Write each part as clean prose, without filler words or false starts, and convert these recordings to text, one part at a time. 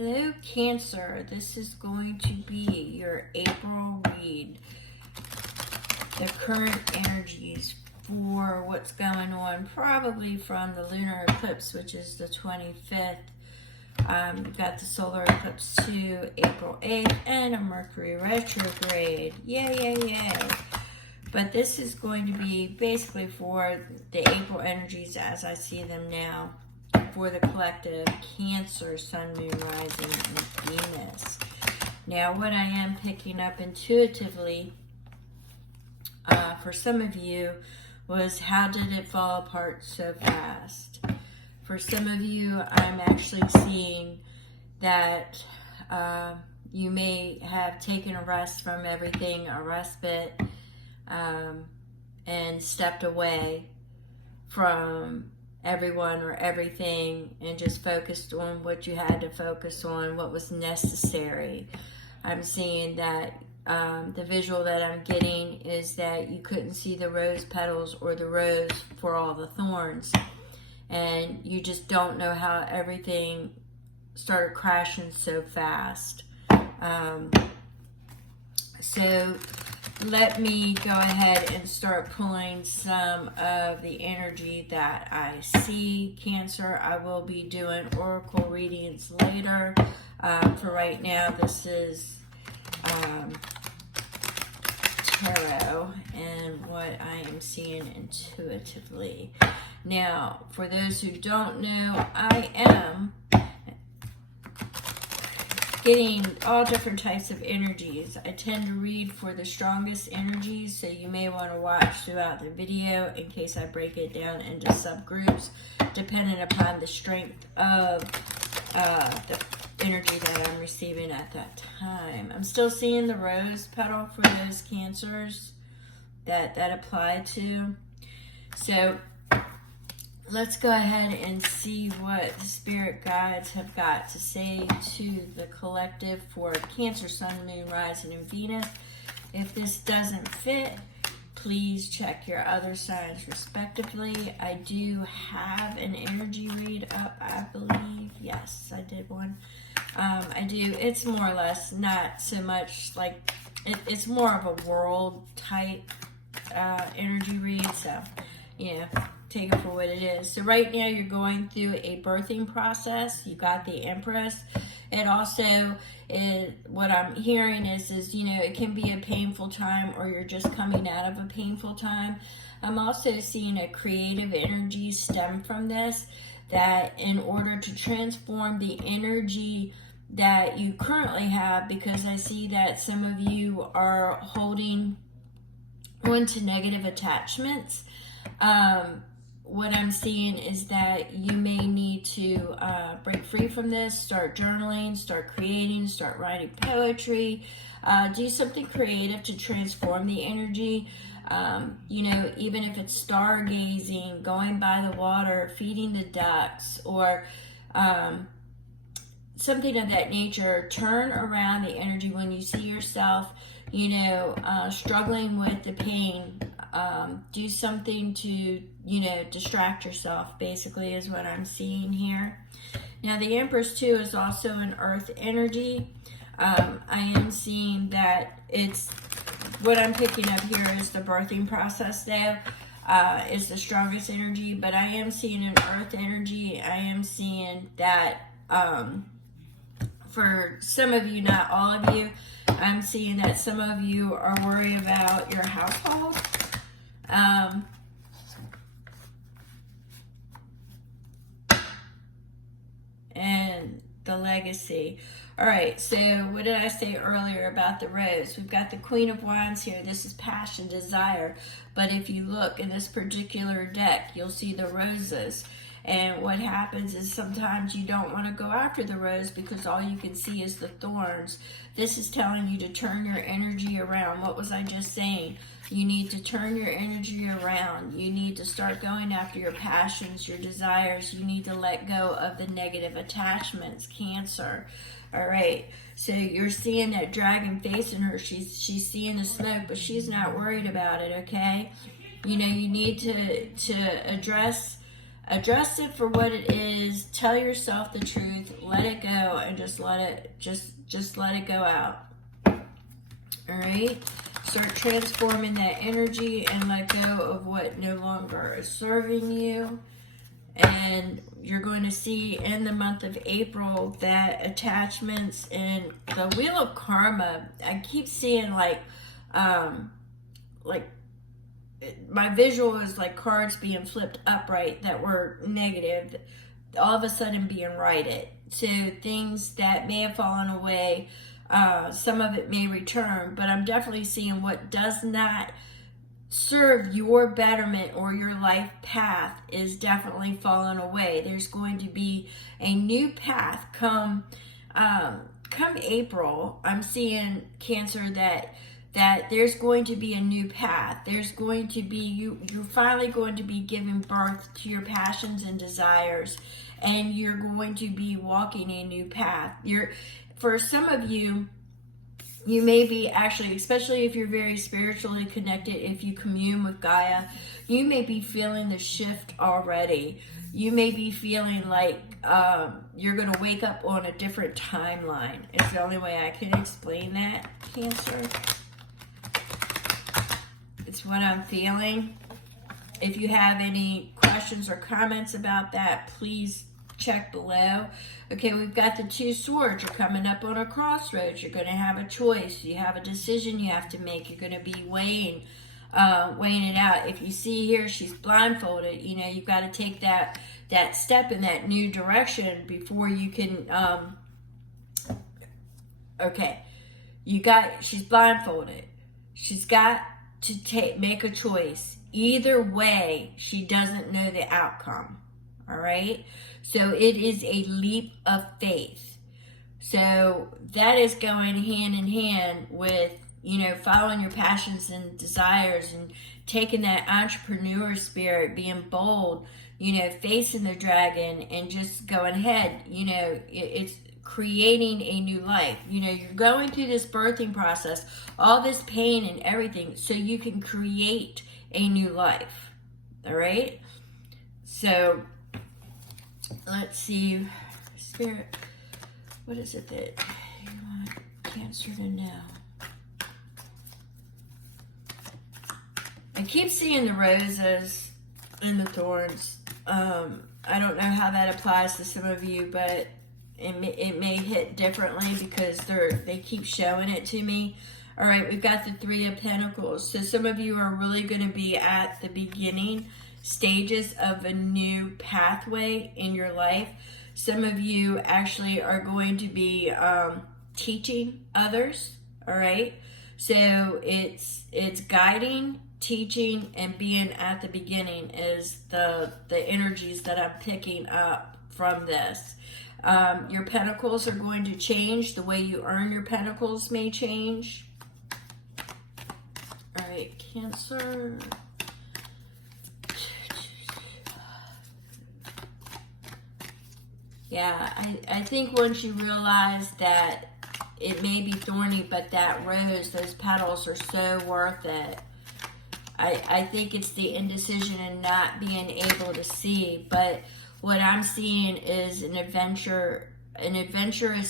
Hello, Cancer. This is going to be your April read. The current energies for what's going on, probably from the lunar eclipse, which is the 25th. You've got the solar eclipse too, April 8th, and a Mercury retrograde. Yay, yay, yay. But this is going to be basically for the April energies as I see them now, for the collective Cancer, Sun, Moon, Rising, and Venus. Now, what I am picking up intuitively for some of you was, how did it fall apart so fast? For some of you, I'm actually seeing that you may have taken a rest from everything, a respite, and stepped away from everyone or everything and just focused on what you had to focus on, what was necessary. I'm seeing that the visual that I'm getting is that you couldn't see the rose petals or the rose for all the thorns, and you just don't know how everything started crashing so fast. So let me go ahead and start pulling some of the energy that I see, Cancer. I will be doing oracle readings later. For right now, this is tarot and what I am seeing intuitively. Now, for those who don't know, I am getting all different types of energies. I tend to read for the strongest energies, so you may want to watch throughout the video in case I break it down into subgroups, depending upon the strength of the energy that I'm receiving at that time. I'm still seeing the rose petal for those Cancers that apply to. So let's go ahead and see what the spirit guides have got to say to the collective for Cancer, Sun, Moon, Rising, and Venus. If this doesn't fit, please check your other signs respectively. I do have an energy read up, I believe. Yes, I did one. I do. It's more or less not so much like, it's more of a world type energy read. So, yeah, take it for what it is. So right now you're going through a birthing process. You got the Empress. It also is, what I'm hearing is, you know, it can be a painful time, or you're just coming out of a painful time. I'm also seeing a creative energy stem from this, that in order to transform the energy that you currently have, because I see that some of you are holding on to negative attachments, what I'm seeing is that you may need to break free from this, start journaling, start creating, start writing poetry, do something creative to transform the energy. You know, even if it's stargazing, going by the water, feeding the ducks, or something of that nature. Turn around the energy when you see yourself, you know, struggling with the pain. Do something to, you know, distract yourself, basically, is what I'm seeing here. Now, the Empress, too, is also an earth energy. I am seeing that it's, what I'm picking up here is the birthing process, though, is the strongest energy, but I am seeing an earth energy. I am seeing that, for some of you, not all of you, I'm seeing that some of you are worried about your household. And the legacy. All right, so what did I say earlier about the rose? We've got the Queen of Wands here. This is passion, desire. But if you look in this particular deck, you'll see the roses. And what happens is sometimes you don't want to go after the rose because all you can see is the thorns. This is telling you to turn your energy around. What was I just saying? You need to turn your energy around. You need to start going after your passions, your desires. You need to let go of the negative attachments, Cancer. All right, so you're seeing that dragon face in her. She's seeing the smoke, but she's not worried about it, okay? You know, you need to address Address it for what it is. Tell yourself the truth. Let it go, and just let it go out. All right. Start transforming that energy and let go of what no longer is serving you. And you're going to see in the month of April that attachments and the wheel of karma, I keep seeing like my visual is like cards being flipped upright that were negative, all of a sudden being righted. So things that may have fallen away, some of it may return, but I'm definitely seeing what does not serve your betterment or your life path is definitely falling away. There's going to be a new path come April. I'm seeing, Cancer, that there's going to be a new path. There's going to be, you're finally going to be giving birth to your passions and desires, and you're going to be walking a new path. For some of you, you may be actually, especially if you're very spiritually connected, if you commune with Gaia, you may be feeling the shift already. You may be feeling like you're going to wake up on a different timeline. It's the only way I can explain that, Cancer. It's what I'm feeling. If you have any questions or comments about that, please check below. Okay, we've got the Two Swords. You're coming up on a crossroads. You're going to have a choice. You have a decision you have to make. You're going to be weighing it out. If you see here, she's blindfolded. You know, you've got to take that step in that new direction before you can. Okay, she's blindfolded. She's got to make a choice. Either way, she doesn't know the outcome. All right. So it is a leap of faith. So that is going hand in hand with, following your passions and desires and taking that entrepreneur spirit, being bold, facing the dragon and just going ahead. It's creating a new life. You're going through this birthing process, all this pain and everything, so you can create a new life. All right. So let's see, Spirit, what is it that you want Cancer to know? I keep seeing the roses and the thorns. I don't know how that applies to some of you, but it may hit differently because they keep showing it to me. All right, we've got the Three of Pentacles. So some of you are really going to be at the beginning stages of a new pathway in your life. Some of you actually are going to be teaching others. All right, so it's guiding, teaching, and being at the beginning is the energies that I'm picking up from this. Your pentacles are going to change. The way you earn your pentacles may change. All right, Cancer. Yeah, I think once you realize that it may be thorny, but that rose, those petals are so worth it. I think it's the indecision and not being able to see. But what I'm seeing is an adventurous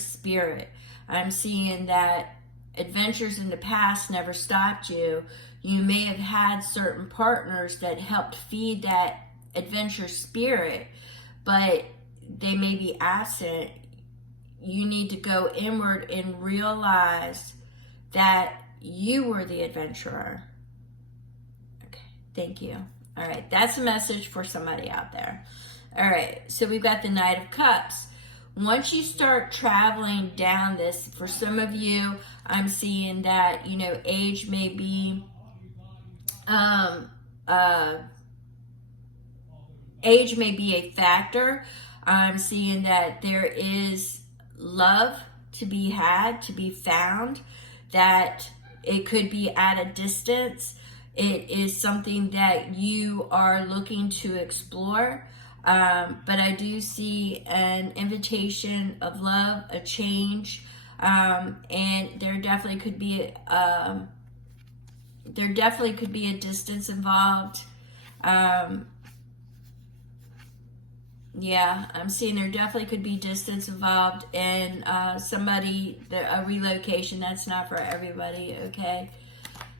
spirit. I'm seeing that adventures in the past never stopped you. You may have had certain partners that helped feed that adventure spirit, but they may be absent. You need to go inward and realize that you were the adventurer. Okay, thank you. All right, that's a message for somebody out there. All right, so we've got the Knight of Cups. Once you start traveling down this, for some of you, I'm seeing that, age may be, age may be a factor. I'm seeing that there is love to be had, to be found, that it could be at a distance. It is something that you are looking to explore. But I do see an invitation of love, a change, and there definitely could be a distance involved. Yeah, I'm seeing there definitely could be distance involved and a relocation. That's not for everybody, okay?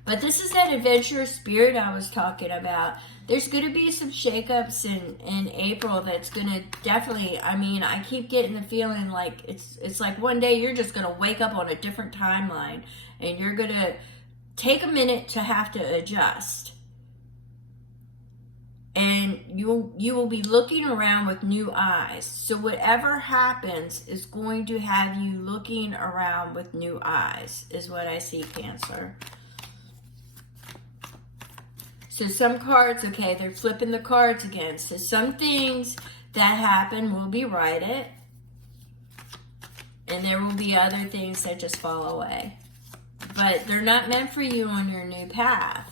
But this is that adventurous spirit I was talking about. There's going to be some shakeups in April that's going to definitely, I mean, I keep getting the feeling like it's like one day you're just going to wake up on a different timeline and you're going to take a minute to have to adjust. And you will be looking around with new eyes. So whatever happens is going to have you looking around with new eyes, is what I see, Cancer. So some cards, okay, they're flipping the cards again. So some things that happen will be righted. And there will be other things that just fall away. But they're not meant for you on your new path.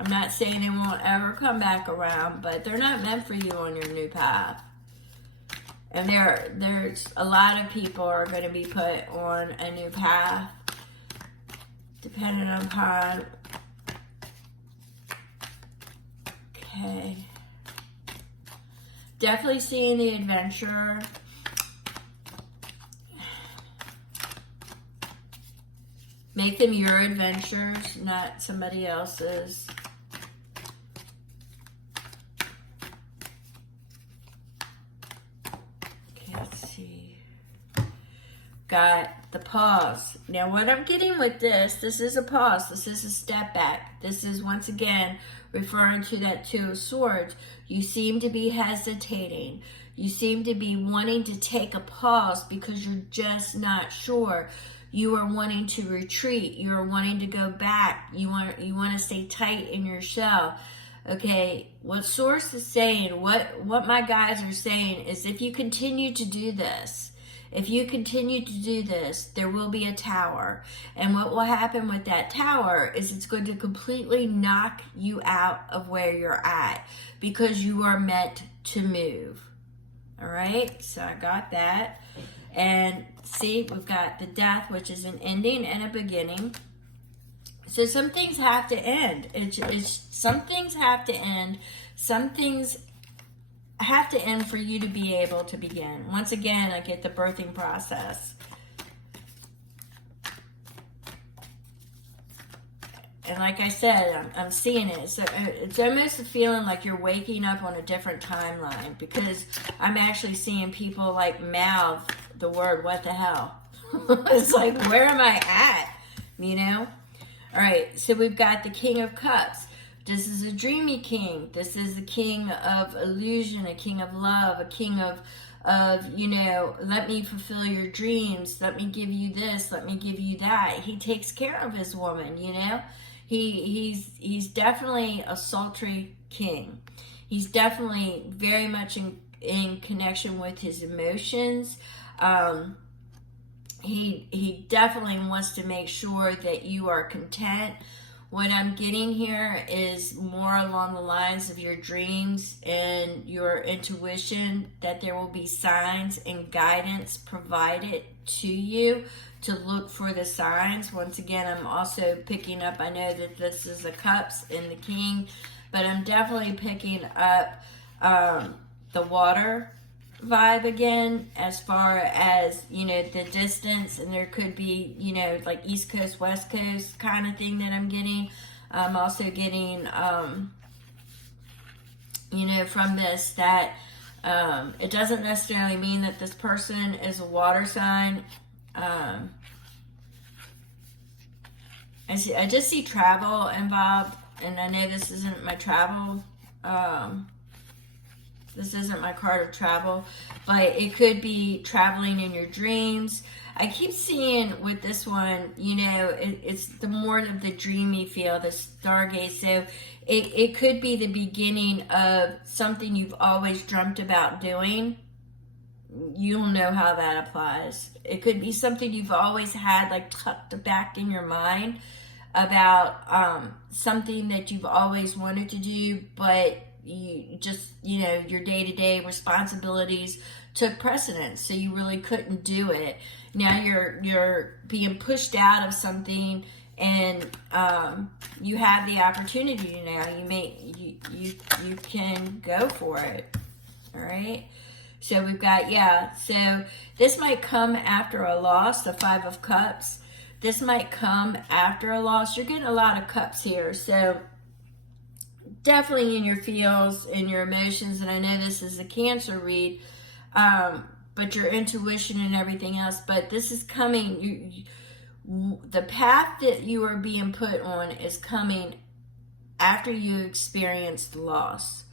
I'm not saying they won't ever come back around, but they're not meant for you on your new path. And there's a lot of people are going to be put on a new path, depending upon. Okay. Definitely seeing the adventure. Make them your adventures, not somebody else's. Let's see. Got the pause. Now what I'm getting with this is a pause. This is a step back. This is once again referring to that Two of Swords. You seem to be hesitating. You seem to be wanting to take a pause because you're just not sure. You are wanting to retreat. You are wanting to go back. You want to stay tight in your shell. Okay, what Source is saying, what my guys are saying is if you continue to do this, there will be a tower. And what will happen with that tower is it's going to completely knock you out of where you're at because you are meant to move. All right, so I got that. And see, we've got the Death, which is an ending and a beginning. So some things have to end. Some things have to end. Some things have to end for you to be able to begin. Once again, I get the birthing process. And like I said, I'm seeing it. So it's almost a feeling like you're waking up on a different timeline because I'm actually seeing people like mouth the word, what the hell? It's like, where am I at? You know? All right, so we've got the King of Cups. This is a dreamy king. This is a king of illusion, a king of love, a king of you know, let me fulfill your dreams. Let me give you this. Let me give you that. He takes care of his woman, you know. He's definitely a sultry king. He's definitely very much in connection with his emotions. He definitely wants to make sure that you are content. What I'm getting here is more along the lines of your dreams and your intuition, that there will be signs and guidance provided to you to look for the signs. Once again, I'm also picking up, I know that this is the Cups and the King, but I'm definitely picking up the water vibe again, as far as, you know, the distance, and there could be, you know, like East Coast, West Coast kind of thing that I'm getting. I'm also getting, you know, from this that it doesn't necessarily mean that this person is a water sign. I just see travel involved, and I know this isn't my travel, this isn't my card of travel, but it could be traveling in your dreams. I keep seeing with this one, you know, it's the more of the dreamy feel, the stargaze. So it could be the beginning of something you've always dreamt about doing. You'll know how that applies. It could be something you've always had like tucked back in your mind about something that you've always wanted to do, but you just, you know, your day-to-day responsibilities took precedence, so you really couldn't do it. Now you're being pushed out of something, and you have the opportunity now. You can go for it. All right. So we've got, yeah, so this might come after a loss, the Five of Cups. This might come after a loss. You're getting a lot of cups here. So definitely in your feels, in your emotions. And I know this is a Cancer read, but your intuition and everything else. But this is coming. The path that you are being put on is coming after you experience loss,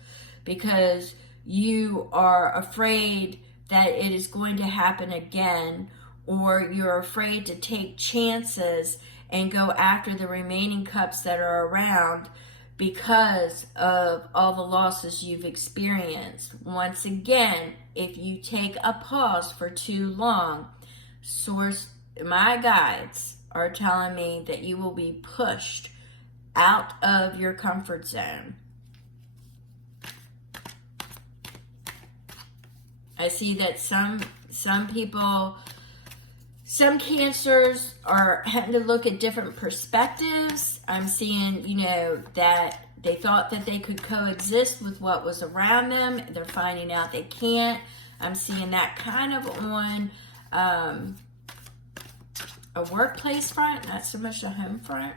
because you are afraid that it is going to happen again, or you're afraid to take chances and go after the remaining cups that are around because of all the losses you've experienced. Once again, if you take a pause for too long, my guides are telling me that you will be pushed out of your comfort zone. I see that some people, some Cancers are having to look at different perspectives. I'm seeing, you know, that they thought that they could coexist with what was around them. They're finding out they can't. I'm seeing that kind of on a workplace front, not so much a home front.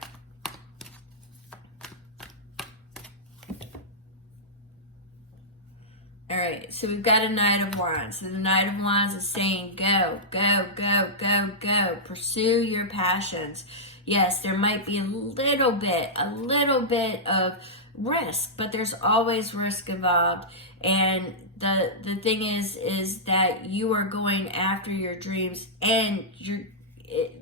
All right, so we've got a Knight of Wands. So the Knight of Wands is saying go, go, go, go, go. Pursue your passions. Yes, there might be a little bit of risk, but there's always risk involved. And the thing is that you are going after your dreams, and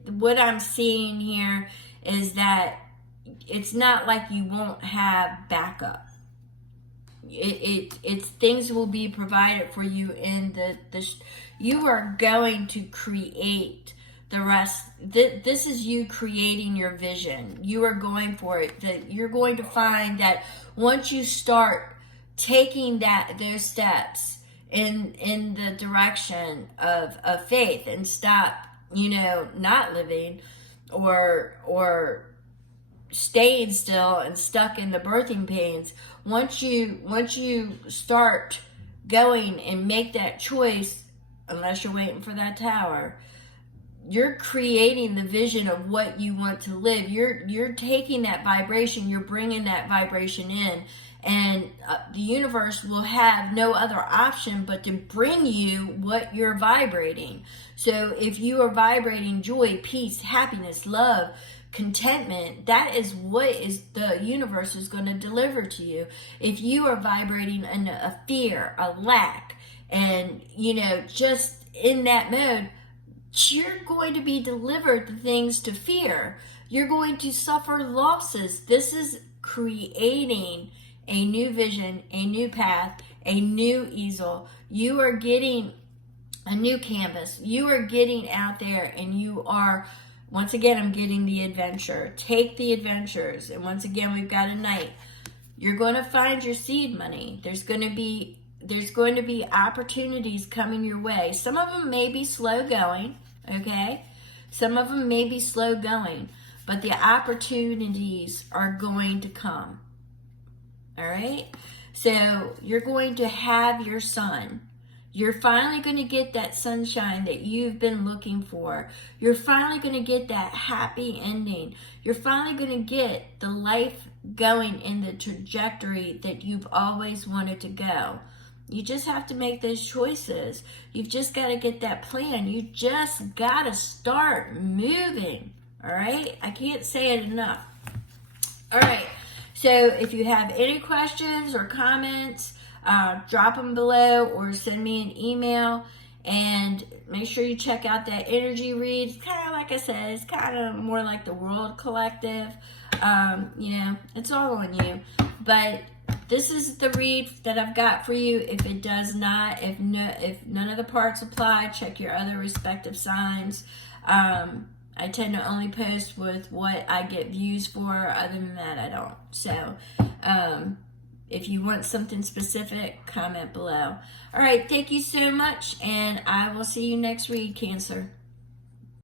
what I'm seeing here is that it's not like you won't have backup. It's things will be provided for you in you are going to create the rest. This is you creating your vision. You are going for it. That you're going to find that once you start taking those steps in the direction of faith, and stop, you know, not living or staying still and stuck in the birthing pains. Once you start going and make that choice, unless you're waiting for that tower, you're creating the vision of what you want to live. You're taking that vibration, you're bringing that vibration in, and the universe will have no other option but to bring you what you're vibrating. So if you are vibrating joy, peace, happiness, love, contentment, that is what the universe is going to deliver to you. If you are vibrating in a fear, a lack, and, you know, just in that mode, you're going to be delivered the things to fear. You're going to suffer losses. This is creating a new vision, a new path, a new easel. You are getting a new canvas. You are getting out there, and you are, once again, I'm getting the adventure. Take the adventures. And once again, we've got a Knight. You're going to find your seed money. There's going to be opportunities coming your way. Some of them may be slow going, okay? Some of them may be slow going, but the opportunities are going to come. All right? So you're going to have your sun. You're finally going to get that sunshine that you've been looking for. You're finally going to get that happy ending. You're finally going to get the life going in the trajectory that you've always wanted to go. You just have to make those choices. You've just got to get that plan. You just got to start moving. All right? I can't say it enough. All right. So if you have any questions or comments, drop them below or send me an email, and make sure you check out that energy read. It's kind of, like I said, it's kind of more like the World Collective. You know, it's all on you. But this is the read that I've got for you. If it does not, if none of the parts apply, check your other respective signs. I tend to only post with what I get views for. Other than that, I don't. So, if you want something specific, comment below. All right, thank you so much, and I will see you next read, Cancer.